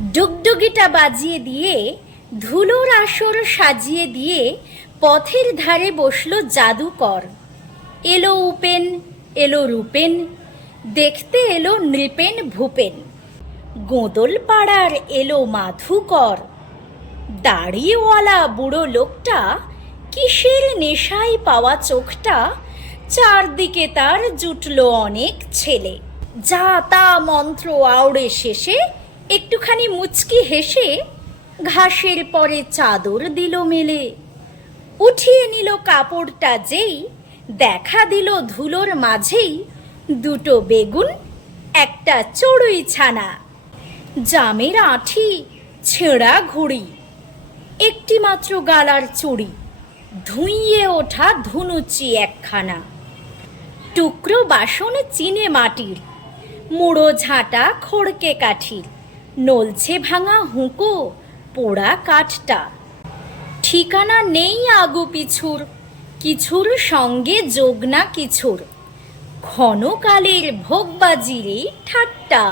ডুগডুগিটা বাজিয়ে দিয়ে ধুলোর আসর সাজিয়ে দিয়ে পথের ধারে বসলো জাদুকর। এলো উপেন, এলো রূপেন, দেখতে এলো নৃপেন ভূপেন। গোঁদল পাড়ার এলো মাধুকর। দাড়িওয়ালা বুড়ো লোকটা কিসের নেশায় পাওয়া চোখটা, চারদিকে তার জুটলো অনেক ছেলে। যা তা মন্ত্র আওড়ে শেষে একটুখানি মুচকি হেসে ঘাসের পরে চাদর দিল মেলে। উঠিয়ে নিল কাপড়টা যেই, দেখা দিল ধুলোর মাঝেই দুটো বেগুন, একটা চড়ুই ছানা, জামের আঁঠি, ছেঁড়া ঘুড়ি, একটি মাত্র গালার চুড়ি, ধুইয়ে ওঠা ধুনুচি একখানা, টুকরো বাসন চিনে মাটির, মুড়ো ঝাঁটা খড়কে কাঠির, নলছে ভাঙা হুঁকো পোড়া কাঠটা। ঠিকানা নেই আগু পিছুর, কিছুর সঙ্গে যোগ না কিছুর, ক্ষণকালের ভোগবাজির এই ঠাট্টা।